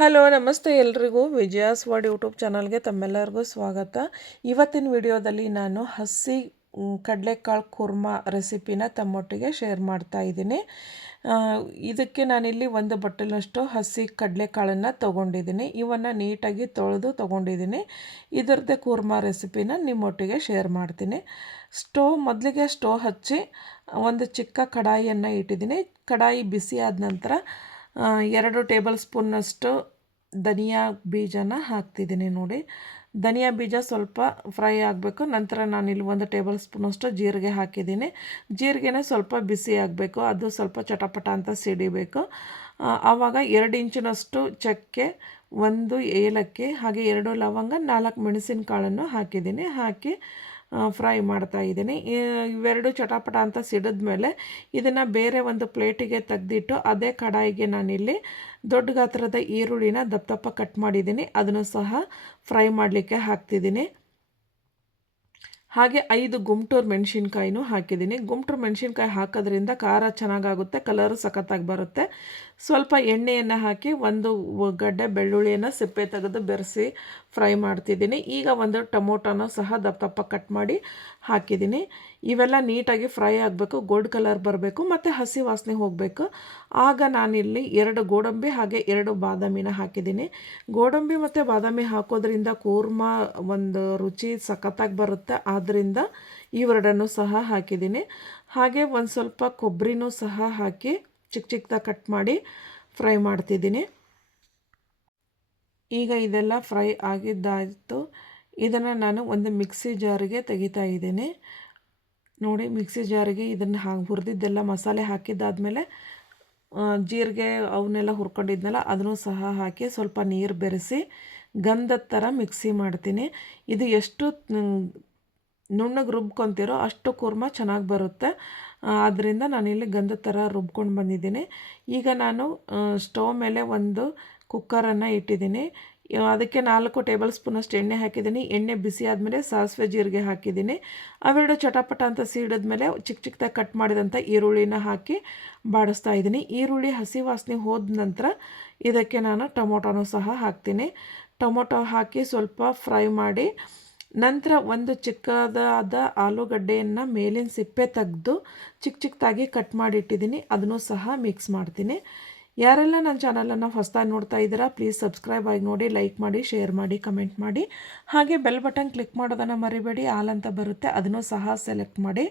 Hello ನಮಸ್ತೆ ಎಲ್ರಿಗೂ ವಿಜಯಾಸ್ word YouTube ಚಾನಲ್ಗೆ ತಮ್ಮೆಲ್ಲರಿಗೂ ಸ್ವಾಗತ. ಇವತ್ತಿನ ವಿಡಿಯೋದಲ್ಲಿ ನಾನು ಹಸಿ ಕಡಲೆಕಾಳು ಕುರ್ಮಾ ರೆಸಿಪಿನ ತಮ್ಮೊಟ್ಟಿಗೆ ಶೇರ್ ಮಾಡ್ತಾ ಇದ್ದೀನಿ. ಇದಕ್ಕೆ ನಾನಿಲ್ಲಿ ಒಂದು ಬಟ್ಟಲಿನಷ್ಟು ಹಸಿ ಕಡಲೆಕಾಳನ್ನು ತೊಗೊಂಡಿದ್ದೀನಿ. ಇವನ್ನು ನೀಟಾಗಿ ತೊಳೆದು ತೊಗೊಂಡಿದ್ದೀನಿ. ಇದರದ್ದೇ ಕುರ್ಮಾ ರೆಸಿಪಿನ ನಿಮ್ಮೊಟ್ಟಿಗೆ ಶೇರ್ ಮಾಡ್ತೀನಿ. ಮೊದಲಿಗೆ ಸ್ಟೋವ್ ಹಚ್ಚಿ ಒಂದು ಚಿಕ್ಕ ಕಡಾಯಿಯನ್ನು ಇಟ್ಟಿದ್ದೀನಿ. ಕಡಾಯಿ ಬಿಸಿ ಆದ ನಂತರ 2 ಟೇಬಲ್ ಸ್ಪೂನ್ನಷ್ಟು ಧನಿಯಾ ಬೀಜನ ಹಾಕ್ತಿದ್ದೀನಿ. ನೋಡಿ, ಧನಿಯಾ ಬೀಜ ಸ್ವಲ್ಪ ಫ್ರೈ ಆಗಬೇಕು. ನಂತರ ನಾನಿಲ್ಲಿ 1 ಟೇಬಲ್ ಸ್ಪೂನಷ್ಟು ಜೀರಿಗೆ ಹಾಕಿದ್ದೀನಿ. ಜೀರಿಗೆನೇ ಸ್ವಲ್ಪ ಬಿಸಿ ಆಗಬೇಕು, ಅದು ಸ್ವಲ್ಪ ಚಟಪಟ ಅಂತ ಸಿಡಿಬೇಕು. ಆವಾಗ 2 ಇಂಚಿನಷ್ಟು ಚಕ್ಕೆ, 1 ಏಲಕ್ಕಿ, ಹಾಗೆ 2 ಲವಂಗ, 4 ಮೆಣಸಿನಕಾಳನ್ನು ಹಾಕಿದ್ದೀನಿ. ಹಾಕಿ ಫ್ರೈ ಮಾಡ್ತಾ ಇದ್ದೀನಿ. ಇವೆರಡು ಚಟಪಟ ಅಂತ ಸಿಡಿದ ಮೇಲೆ ಇದನ್ನು ಬೇರೆ ಒಂದು ಪ್ಲೇಟಿಗೆ ತೆಗೆದಿಟ್ಟು ಅದೇ ಕಡಾಯಿಗೆ ನಾನಿಲ್ಲಿ ದೊಡ್ಡ ಗಾತ್ರದ ಈರುಳ್ಳಿನ ದಪ್ಪ ದಪ್ಪ ಕಟ್ ಮಾಡಿದ್ದೀನಿ. ಅದನ್ನು ಸಹ ಫ್ರೈ ಮಾಡಲಿಕ್ಕೆ ಹಾಕ್ತಿದ್ದೀನಿ. ಹಾಗೆ 5 ಗುಂಟೂರು ಮೆಣಸಿನ್ಕಾಯಿನೂ ಹಾಕಿದ್ದೀನಿ. ಗುಂಟೂರು ಮೆಣಸಿನ್ಕಾಯಿ ಹಾಕೋದ್ರಿಂದ ಖಾರ ಚೆನ್ನಾಗಾಗುತ್ತೆ, ಕಲರು ಸಖತ್ತಾಗಿ ಬರುತ್ತೆ. ಸ್ವಲ್ಪ ಎಣ್ಣೆಯನ್ನು ಹಾಕಿ 1 ಗಡ್ಡೆ ಬೆಳ್ಳುಳ್ಳಿಯನ್ನು ಸಿಪ್ಪೆ ತೆಗೆದು ಬೆರೆಸಿ ಫ್ರೈ ಮಾಡ್ತಿದ್ದೀನಿ. ಈಗ 1 ಟೊಮೊಟೊನೂ ಸಹ ದಪ್ಪ ದಪ್ಪ ಕಟ್ ಮಾಡಿ ಹಾಕಿದ್ದೀನಿ. ಇವೆಲ್ಲ ನೀಟಾಗಿ ಫ್ರೈ ಆಗಬೇಕು, ಗೋಲ್ಡ್ ಕಲರ್ ಬರಬೇಕು ಮತ್ತು ಹಸಿ ವಾಸನೆ ಹೋಗಬೇಕು. ಆಗ ನಾನಿಲ್ಲಿ 2 ಗೋಡಂಬಿ ಹಾಗೆ 2 ಬಾದಾಮಿನ ಹಾಕಿದ್ದೀನಿ. ಗೋಡಂಬಿ ಮತ್ತು ಬಾದಾಮಿ ಹಾಕೋದ್ರಿಂದ ಕೂರ್ಮಾ ಒಂದು ರುಚಿ ಸಖತ್ತಾಗಿ ಬರುತ್ತೆ. ಆದ್ದರಿಂದ ಇವೆರಡನ್ನು ಸಹ ಹಾಕಿದ್ದೀನಿ. ಹಾಗೆ ಒಂದು ಸ್ವಲ್ಪ ಕೊಬ್ಬರಿನೂ ಸಹ ಹಾಕಿ ಚಿಕ್ಕ ಚಿಕ್ಕದಾಗಿ ಕಟ್ ಮಾಡಿ ಫ್ರೈ ಮಾಡ್ತಿದ್ದೀನಿ. ಈಗ ಇದೆಲ್ಲ ಫ್ರೈ ಆಗಿದ್ದಾಯಿತು. ಇದನ್ನು ನಾನು ಒಂದು ಮಿಕ್ಸಿ ಜಾರಿಗೆ ತೆಗಿತಾ ಇದ್ದೀನಿ. ನೋಡಿ, ಮಿಕ್ಸಿ ಜಾರಿಗೆ ಇದನ್ನು ಹುರಿದಿದ್ದೆಲ್ಲ ಮಸಾಲೆ ಹಾಕಿದ್ದಾದಮೇಲೆ ಜೀರಿಗೆ ಅವನ್ನೆಲ್ಲ ಹುರ್ಕೊಂಡಿದ್ನಲ್ಲ ಅದನ್ನು ಸಹ ಹಾಕಿ ಸ್ವಲ್ಪ ನೀರು ಬೆರೆಸಿ ಗಂಧದ ಥರ ಮಿಕ್ಸಿ ಮಾಡ್ತೀನಿ. ಇದು ಎಷ್ಟು ನುಣ್ಣಗೆ ರುಬ್ಕೊತೀರೋ ಅಷ್ಟು ಕುರ್ಮಾ ಚೆನ್ನಾಗಿ ಬರುತ್ತೆ. ಆದ್ದರಿಂದ ನಾನಿಲ್ಲಿ ಗಂಧದ ಥರ ರುಬ್ಕೊಂಡು ಬಂದಿದ್ದೀನಿ. ಈಗ ನಾನು ಸ್ಟವ್ ಮೇಲೆ ಒಂದು ಕುಕ್ಕರನ್ನು ಇಟ್ಟಿದ್ದೀನಿ. ಅದಕ್ಕೆ 4 ಟೇಬಲ್ ಸ್ಪೂನಷ್ಟು ಎಣ್ಣೆ ಹಾಕಿದ್ದೀನಿ. ಎಣ್ಣೆ ಬಿಸಿ ಆದಮೇಲೆ ಸಾಸಿವೆ ಜೀರಿಗೆ ಹಾಕಿದ್ದೀನಿ. ಅವೆರಡು ಚಟಪಟ ಅಂತ ಸಿಡಿದ್ಮೇಲೆ ಚಿಕ್ಕ ಚಿಕ್ಕದಾಗಿ ಕಟ್ ಮಾಡಿದಂಥ ಈರುಳ್ಳಿನ ಹಾಕಿ ಬಾಡಿಸ್ತಾ ಇದ್ದೀನಿ. ಈರುಳ್ಳಿ ಹಸಿ ವಾಸನೆ ಹೋದ ನಂತರ ಇದಕ್ಕೆ ನಾನು ಟೊಮೊಟೊನೂ ಸಹ ಹಾಕ್ತೀನಿ. ಟೊಮೊಟೊ ಹಾಕಿ ಸ್ವಲ್ಪ ಫ್ರೈ ಮಾಡಿ ನಂತರ ಒಂದು ಚಿಕ್ಕದಾದ ಆಲೂಗಡ್ಡೆಯನ್ನು ಮೇಲಿನ ಸಿಪ್ಪೆ ತೆಗೆದು ಚಿಕ್ಕ ಚಿಕ್ಕದಾಗಿ ಕಟ್ ಮಾಡಿಟ್ಟಿದ್ದೀನಿ. ಅದನ್ನು ಸಹ ಮಿಕ್ಸ್ ಮಾಡ್ತೀನಿ. ಯಾರೆಲ್ಲ ನನ್ನ ಚಾನಲನ್ನು ಹೊಸದಾಗಿ ನೋಡ್ತಾ ಇದ್ದೀರಾ ಪ್ಲೀಸ್ ಸಬ್ಸ್ಕ್ರೈಬ್ ಆಗಿ ನೋಡಿ, ಲೈಕ್ ಮಾಡಿ, ಶೇರ್ ಮಾಡಿ, ಕಮೆಂಟ್ ಮಾಡಿ. ಹಾಗೆ ಬೆಲ್ ಬಟನ್ ಕ್ಲಿಕ್ ಮಾಡೋದನ್ನು ಮರಿಬೇಡಿ. ಆಲ್ ಅಂತ ಬರುತ್ತೆ, ಅದನ್ನು ಸಹ ಸೆಲೆಕ್ಟ್ ಮಾಡಿ.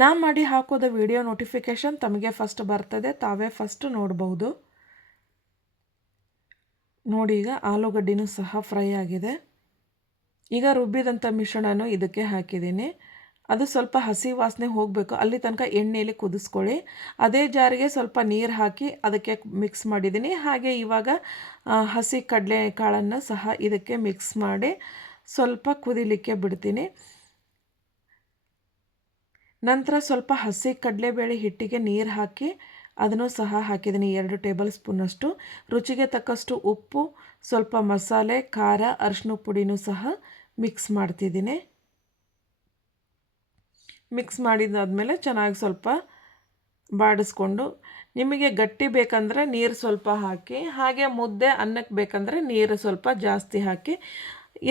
ನಾನು ಮಾಡಿ ಹಾಕೋದ ವಿಡಿಯೋ ನೋಟಿಫಿಕೇಷನ್ ತಮಗೆ ಫಸ್ಟ್ ಬರ್ತದೆ, ತಾವೇ ಫಸ್ಟ್ ನೋಡ್ಬೋದು. ನೋಡಿ, ಈಗ ಆಲೂಗಡ್ಡೆನೂ ಸಹ ಫ್ರೈ ಆಗಿದೆ. ಈಗ ರುಬ್ಬಿದಂಥ ಮಿಶ್ರಣನೂ ಇದಕ್ಕೆ ಹಾಕಿದ್ದೀನಿ. ಅದು ಸ್ವಲ್ಪ ಹಸಿ ವಾಸನೆ ಹೋಗಬೇಕು, ಅಲ್ಲಿ ತನಕ ಎಣ್ಣೆಯಲ್ಲಿ ಕುದಿಸ್ಕೊಳ್ಳಿ. ಅದೇ ಜಾರಿಗೆ ಸ್ವಲ್ಪ ನೀರು ಹಾಕಿ ಅದಕ್ಕೆ ಮಿಕ್ಸ್ ಮಾಡಿದ್ದೀನಿ. ಹಾಗೆ ಇವಾಗ ಹಸಿ ಕಡಲೆಕಾಳನ್ನು ಸಹ ಇದಕ್ಕೆ ಮಿಕ್ಸ್ ಮಾಡಿ ಸ್ವಲ್ಪ ಕುದಿಲಿಕ್ಕೆ ಬಿಡ್ತೀನಿ. ನಂತರ ಸ್ವಲ್ಪ ಹಸಿ ಕಡಲೆಬೇಳೆ ಹಿಟ್ಟಿಗೆ ನೀರು ಹಾಕಿ ಅದನ್ನು ಸಹ ಹಾಕಿದ್ದೀನಿ. 2 ಟೇಬಲ್ ಸ್ಪೂನಷ್ಟು. ರುಚಿಗೆ ತಕ್ಕಷ್ಟು ಉಪ್ಪು, ಸ್ವಲ್ಪ ಮಸಾಲೆ, ಖಾರ, ಅರಿಶಿನ ಪುಡಿನೂ ಸಹ ಮಿಕ್ಸ್ ಮಾಡ್ತಿದ್ದೀನಿ. ಮಿಕ್ಸ್ ಮಾಡಿದಾದ್ಮೇಲೆ ಚೆನ್ನಾಗಿ ಸ್ವಲ್ಪ ಬಾಡಿಸ್ಕೊಂಡು, ನಿಮಗೆ ಗಟ್ಟಿ ಬೇಕಂದರೆ ನೀರು ಸ್ವಲ್ಪ ಹಾಕಿ, ಹಾಗೆ ಮುದ್ದೆ ಅನ್ನಕ್ಕೆ ಬೇಕಂದರೆ ನೀರು ಸ್ವಲ್ಪ ಜಾಸ್ತಿ ಹಾಕಿ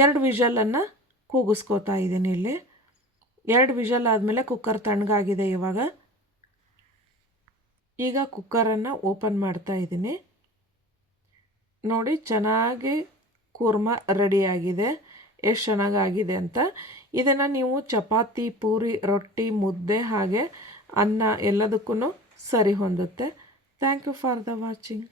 2 ವಿಷಲನ್ನು ಕೂಗಿಸ್ಕೋತಾ ಇದ್ದೀನಿ. ಇಲ್ಲಿ 2 ವಿಷಲ್ ಆದಮೇಲೆ ಕುಕ್ಕರ್ ತಣ್ಣಗಾಗಿದೆ. ಈಗ ಕುಕ್ಕರನ್ನು ಓಪನ್ ಮಾಡ್ತಾ ಇದ್ದೀನಿ. ನೋಡಿ, ಚೆನ್ನಾಗಿ ಕೂರ್ಮಾ ರೆಡಿಯಾಗಿದೆ. ಎಷ್ಟು ಚೆನ್ನಾಗಾಗಿದೆ ಅಂತ. ಇದನ್ನು ನೀವು ಚಪಾತಿ, ಪೂರಿ, ರೊಟ್ಟಿ, ಮುದ್ದೆ ಹಾಗೆ ಅನ್ನ ಎಲ್ಲದಕ್ಕೂ ಸರಿ ಹೊಂದುತ್ತೆ. Thank you for the watching.